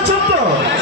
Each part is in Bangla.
তো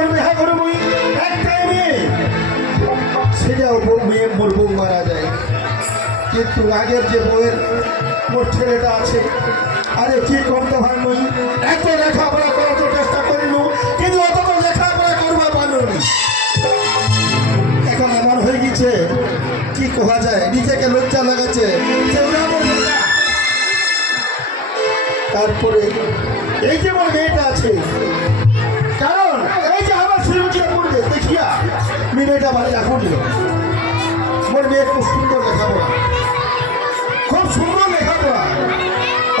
জন্মে হ্যাঁ করে একটাই মেয়ে বউ মেয়ে, মোর মারা যায়। কিন্তু আগের যে বউয়ের, মোর ছেলেটা আছে, আরে কি করতে মই এত লেখাপড়া করার তো চেষ্টা করিল, কিন্তু অত তো লেখাপড়া করবা পারল এখন এমন হয়ে গেছে কি কোয়া যায়? নিজেকে লজ্জা লাগাচ্ছে। তারপরে এই যে আমার মেয়েটা আছে মেয়েটা বাড়ি রাখুন মোর মেয়ে খুব সুন্দর লেখাপড়া। খুব সুন্দর লেখাপড়া।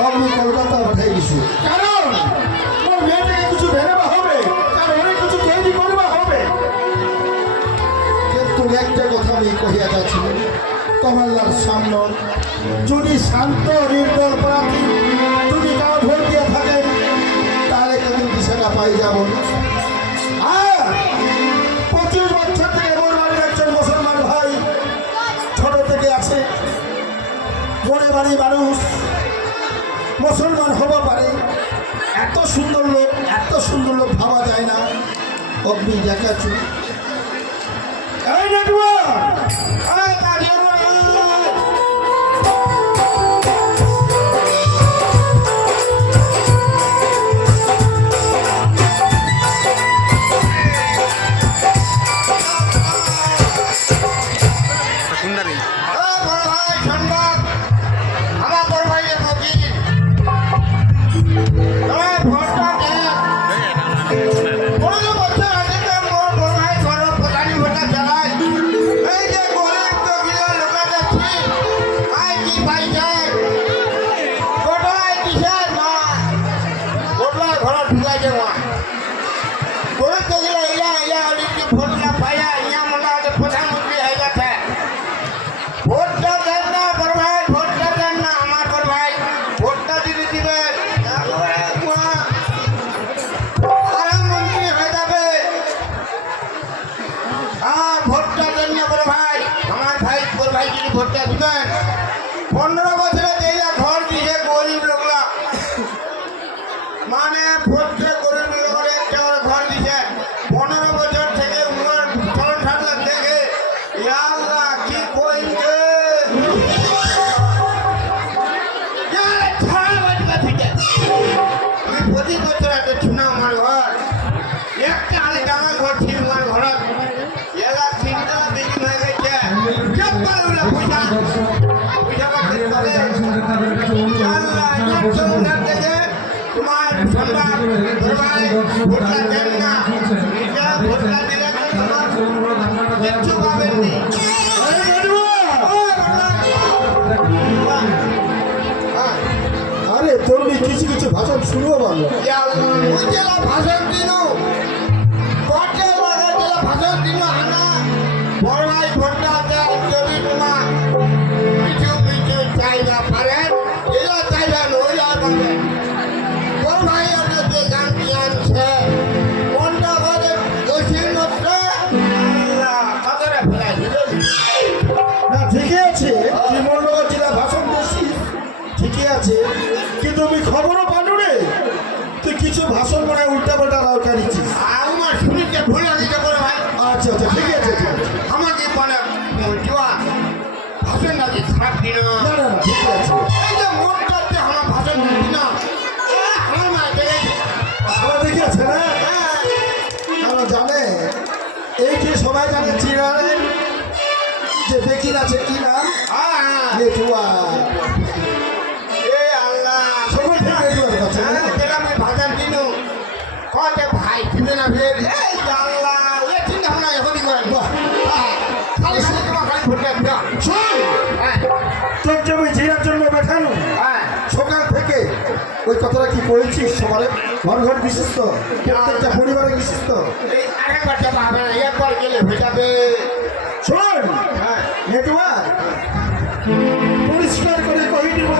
আমি কলকাতা পাঠাই দিছি কারণ মোর মেয়েটাকে কিছু বেরোবা হবে কারণ অনেক কিছু তৈরি করবা হবে। কিন্তু একটা কথা আমি কহিয়া যাচ্ছি, কমলার সামনে যদি শান্ত নির্দল প্রার্থী যদি কাউ ভোট দিয়ে থাকেন তাহলে কিন্তু সেটা পাই যাব? বাড়ি মানুষ। মুসলমান হওয়া পারে। এত সুন্দর লোক, এত সুন্দর লোক ভাবা যায় না। অগ্নি দেখাচ্ছি। এই নেটওয়ার্ক! এলাতে ছুনা আমার ঘর। একটা আলি ডাঙা ঘর ছিল আমার ঘর এলা তিনতলা বিল্ডিং হয়ে গেছে সব পারে বলে পয়সা। পয়সা পাতে পারে আল্লাহ ইমান সম্মান থেকে তোমার সম্মান ধর্মায় ভোটলা দেন না। নিজে ভোটলা দিলে তোমার কিচ্ছু পাবেন না। কিছু কিছু ভাষণ শুনব জেলা ভাষণ দিন। ভাষণ দিন আনা। আমি ভাষণ দিল কতে ভাই দিবে না ফের? এই আল্লাহ এ চিন্তা ভাবনা এখনই করেন। হ্যাঁ, খালি খালি তোমার খালি দেন শোন! হ্যাঁ। তোর ওই জিরার জন্য পাঠানো হ্যাঁ। সকাল থেকে ওই কথাটা কি করেছিস? সবার ঘর ঘর বিশিষ্ট প্রত্যেকটা পরিবারে বিশিষ্ট। এই আরেকবার যাবা একবার গেলে হয়ে যাবে শোন! হ্যাঁ। নেটুয়া পরিষ্কার করে কই দিব।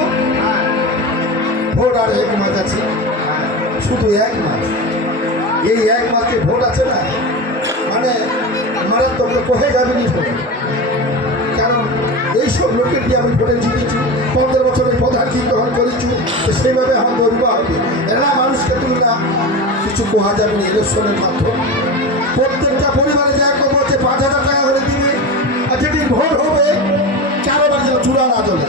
ভোট আর এক মাস আছে। শুধু এক মাস। এই এক মাসে ভোট আছে না? মানে মানে তোকে কোহে যাবে নি ভোট? কারণ এইসব লোকের দিয়ে আমি ভোটে পনেরো বছরের কি গ্রহণ করেছি। সেইভাবে আমার দৌড়বা হবে। এরা মানুষকে তুমি না, কিছু কোহা যাবে না ইলেকশনের মাধ্যমে। প্রত্যেকটা পরিবারে যা কম হচ্ছে পাঁচ হাজার ভোট হবে কারও বাড়ি যেন চূড়া না চলে।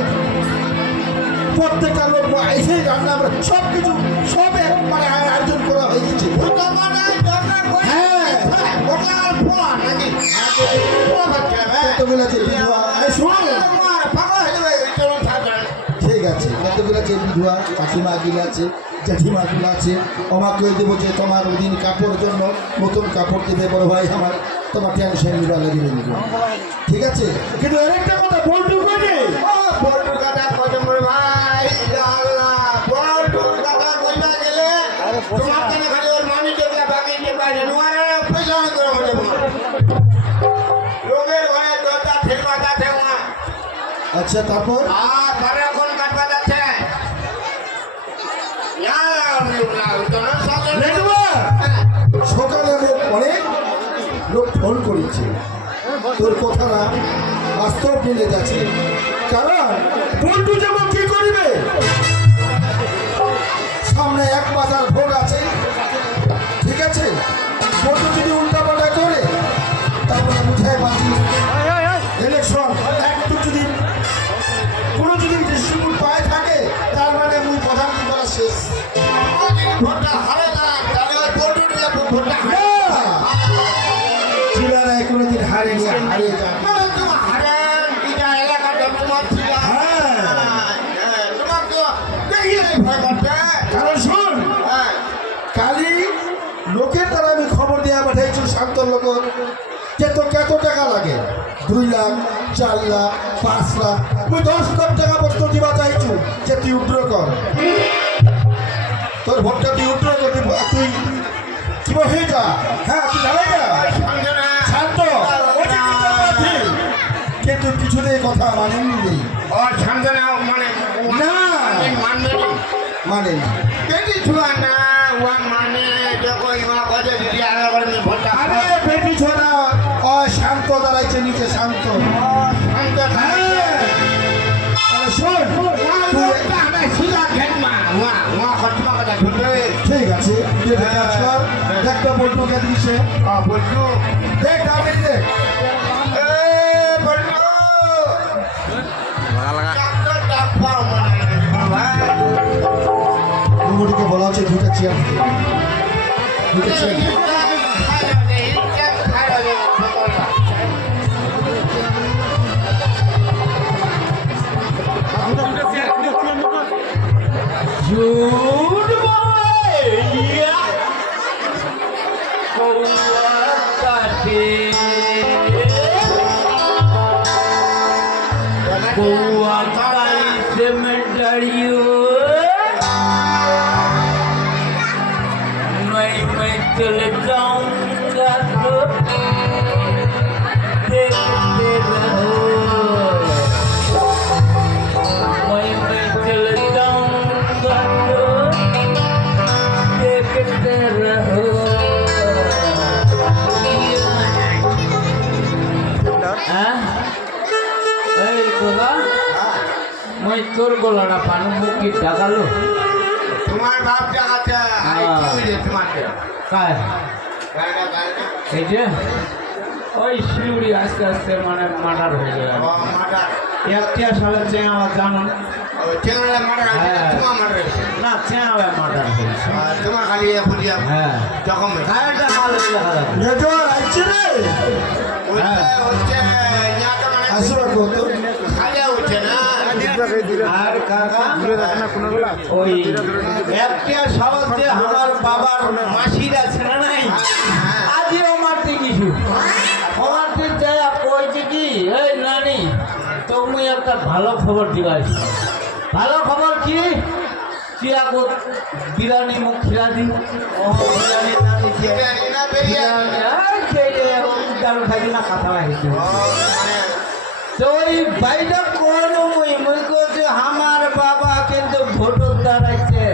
প্রত্যেকটা লোক এসে রান্না আমরা সব কিছু সব এক মানে আয়োজন করা হয়ে গেছে। ওটা মানে হ্যাঁ। ঠিক আছে কতগুলো যে বিধবা কাকিমা গিলা আছে আছে আমাকে দেবো যে তোমার ওদিন কাপড় জন্য নতুন কাপড় দিবে বড় ভাই আমার। তোমার টেনশন নিবা লাগিয়ে নিব ঠিক আছে? কিন্তু আরেকটা কথা বলটু করে ও বড় কথা কত বড় ভাই আল্লাহ বড় কথা কইবা গেলে তোমার খালি ওর মানি যেগুলা বাকি যে বাইরে নোয়ার পয়সা করে মধ্যে লোকের ঘরে দরজা ঠেলবা যাচ্ছে না আচ্ছা তারপর? আর তোর কথাটা বাস্তব মিলে যাচ্ছে। কারণ বন্ধু যেমন কি করিবে লোকের দ্বারা আমি খবর দেওয়া পাঠাইছি শান্ত লোক। যে তো কত টাকা লাগে? দুই লাখ চার লাখ পাঁচ লাখ। মুই দশ লাখ টাকা পর্যন্ত দিবা চাইছু যে তুই উদ্র কর। তোর ভোটটা তুই উদ্র কর তুই- কি হয়ে যা। হ্যাঁ তুই দাঁড়াই যা। শান্ত। কিন্তু কিছুতেই কথা মানেননি নেই ওর সঙ্গে না মানে না। মানে না আরে বেটি ছোড়া ও শান্ত দাঁড়াইছে নিচে শান্ত। হ্যাঁ। আরে শোন। ঠিক আছে কাজ কর একটা বন্ধুকে দিছে দেখ আমি দেখ বলা হচ্ছে দুটো চেয়ার ঢুকেছেন Yo তোর গলাটা পানু মুখি ডাকালো। তোমার বাপ জাগাতে আরে কি তোমার কায় গাড়িটা গাড়িটা এই যে ওই শিলিগুড়ি আস্তে আস্তে মানে মার্ডার হয়ে যায় একটা সালে চেয়ে আমার জানো হ্যাঁ। না চেয়ে আমার মার্ডার হয়েছে। তোমার খালি বুঝিয়া হ্যাঁ। হচ্ছে হচ্ছে ইয়াটা মানে আসবে কত খালি হচ্ছে না একটা সাবাস যে আমার বাবার মাসির আছে না নাই? আজই আমার কিছু আমার দিক যায় কইছে কি এই নানি তুমি একটা ভালো খবর দিবাই ভালো খবর কি? বিরানি মুখ খিরা দিন ও বিরানি নানি না না কথা তো ওই ভাইটা কোন মুই মুই আমার বাবা কিন্তু ভোটর দাঁড়াইছে।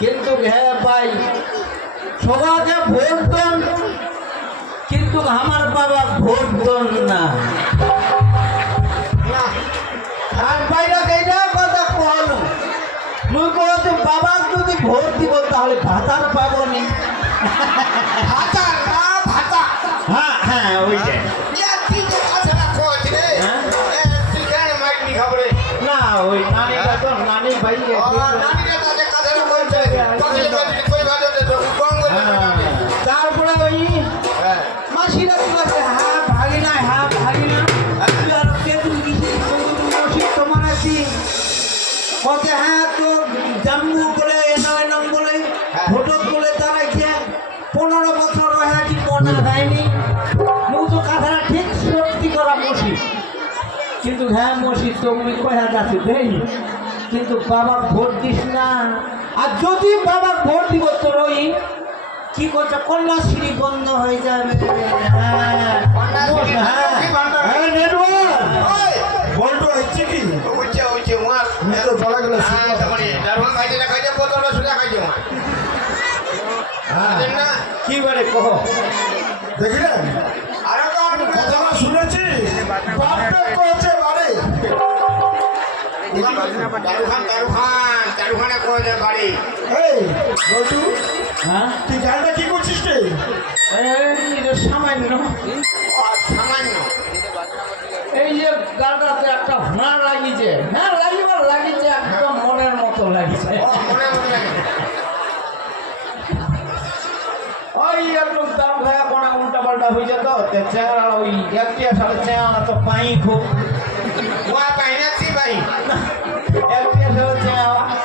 কিন্তু হ্যাঁ ভাই সবাইকে ভোট দেন কিন্তু আমার বাবা ভোট দেন না। আর কথা কল মুই কইছে বাবা যদি ভোট দিব তাহলে ভাতার পাবো নি। ভাতা না ভাতা। হ্যাঁ হ্যাঁ ইয়া তারপরে ওই হ্যাঁ। মাসিরা বলেছে হ্যাঁ ভাগি না হ্যাঁ ভাগি না। কে তোমার আছি। ওকে হ্যাঁ তো জাম্মু বলে এনম এনম বলে ভোটক বলে দাঁড়াইছে। পনেরো বছর হয়ে আছি মনে হয়নি মু তো কথাটা ঠিক সত্যি করা মসজিদ। কিন্তু হ্যাঁ মসজিদ তুমি কয়া যাচ্ছে দেই কিন্তু বাবা ভোট দিস না। আর যদি বাবা ভোট দিব তোর ওই কি করছে? কন্যাশ্রী বন্ধ হয়ে যাবে। কি বন্ধ? হ্যাঁ নেটওয়ার্ক। ওই। বাড়ি? এই হ্যাঁ? তুই গানটা কি করছিস রে? এই সামান্য। সামান্য। এই যে গানটাতে একটা হুঁড়া লাগিয়েছে হ্যাঁ লাগিবার একদম মনের মতো লাগিয়েছে ও, মনে মনে লাগে। ওই একটু দাম খায়া কোনা উল্টা পাল্টা হয়ে যেত চেহারা ওই সাথে চেহারা তো পাই খুব।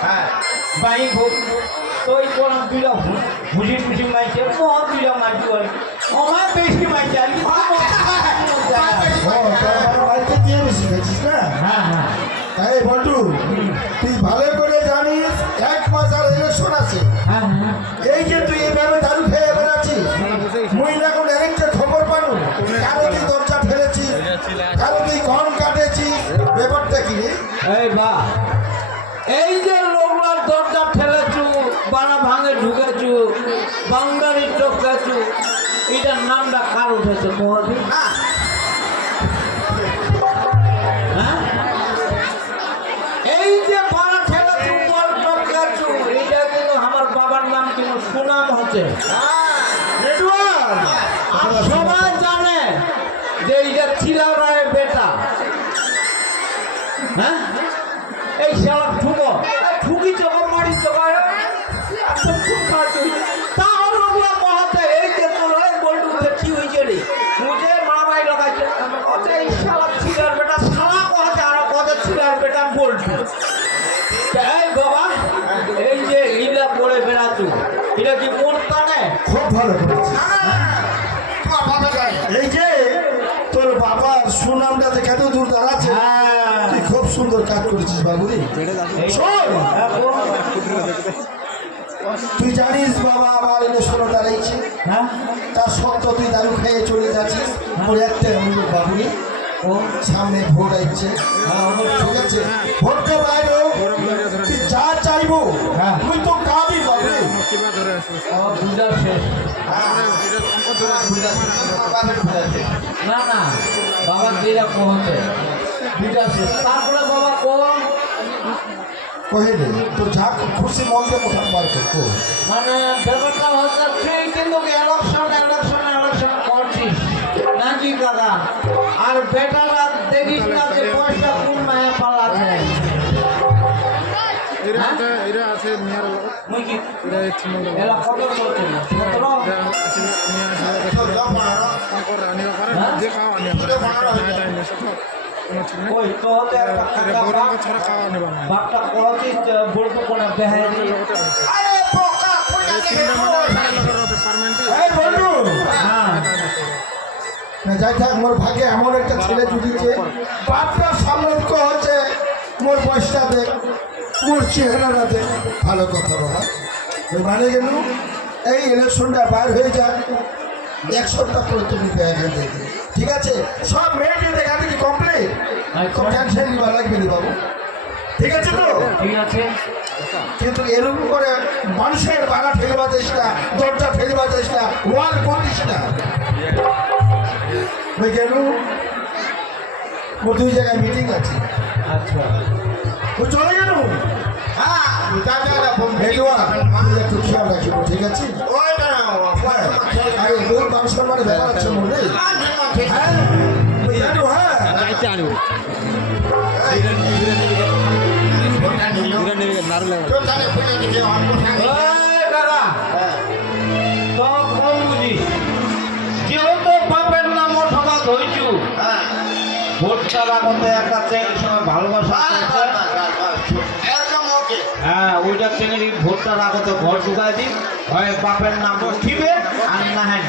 হ্যাঁ। পাই খুব তো ওই কোন দুইটা ভুজি টুজি মাইছে মহৎ দুইটা মাইছে বলে। আমার বেশি মাইছে আর কি ও তোর বাড়িতে দিয়ে বেশি খাইছিস না হ্যাঁ। হ্যাঁ এই তুই ভালো করে জানিস এক মাস আর ইলেকশন আছে। যে এটা চিলা বাবুরি। হ্যাঁ। তুই জানিস বাবা আমার ইলেকশনে দাঁড়িয়েছে হ্যাঁ? তার সত্ত্বেও তুই দারু খেয়ে চলে যাচ্ছিস। তোর একটা অনুরোধ বাবুরি। ও। সামনে ভোট আসছে ঠিক আছে। ভোটটা বাইরে তুই যা চাইব হ্যাঁ। তুই তো কাঁদি বাবুরি। আমার শেষ। না না বাবা যেটা কহতে বুঝা শেষ। তারপরে বাবা কোন কহে রে তোর যা খুশি মনকে কোথাও বার করতো মানে ব্যাপারটা হচ্ছে তুই কিন্তু ইলেকশন ইলেকশন ইলেকশন করছিস নাকি দাদা? আর বেটারা দেখিস না যে পয়সা কোন মায়া পালাছে এরা আছে এরা আছে মিয়ার লগত মুই কি? এরা তো যাও বানানো। তারপর আনিবা পারে হ্যাঁ? যে খাওয়া আনিবা কোনো গৌরাঙ্গ ছাড়া খাওয়া না। বাপটা কোন বন্ধু! হ্যাঁ। না যাই থাক মোর ভাগ্যে এমন একটা ছেলে জুটিছে। বাপটার সামনে হচ্ছে মোর বয়সটা দেখ মোর চেহারাটা দেখ। ভালো কথা বাবা। মানে গেল এই ইলেকশনটা বার হয়ে যাক। এক সপ্তাহ করে তুমি ঠিক আছে? সব মেয়েকে দেখা দেখি কমপ্লিট টেনশন নিবা লাগবে নি বাবু? ঠিক আছে তো? ঠিক আছে। কিন্তু এরকম করে মানুষের ঠেলবা দিস না দরজা দিস না ওয়াল করিস না। ওই গেল? দুই জায়গায় মিটিং আছে। আচ্ছা। ও চলে গেল? হ্যাঁ, যা, যা, যা, ফোন করে এগুয়া দিবেন, মা। তুই একটু খেয়াল রাখিব ঠিক আছে? হ্যাঁ, আরে মান ব্যাপার আছে আছে। হ্যাঁ? জানো হ্যাঁ? ভোটে দাদা তো কম বুঝি বাপের নাম ধইছু হ্যাঁ। একটা ভালোবাসা হ্যাঁ ওইটা ভোটটা ঘর ঢুকাই দিন। হয় বাপের নাম উঠিবে আর না হয়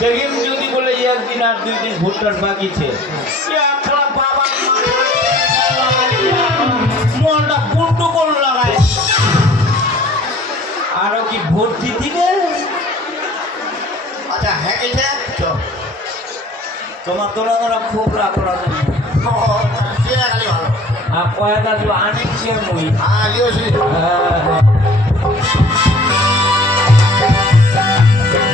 দেখিম যদি বলে একদিন আর দুই দিন ভোটটার বাকি ছে একটা বাবার মনটা পুন্টু করে লাগায় আরও কি ভোট দিবে আচ্ছা, হ্যাঁ, চল। তোমার তোরা তোরা খুব রাগ করা ও, সে খালি ভালো। আর কয়েকটা তো আনিছে মুই হ্যাঁ, লিওছি। হ্যাঁ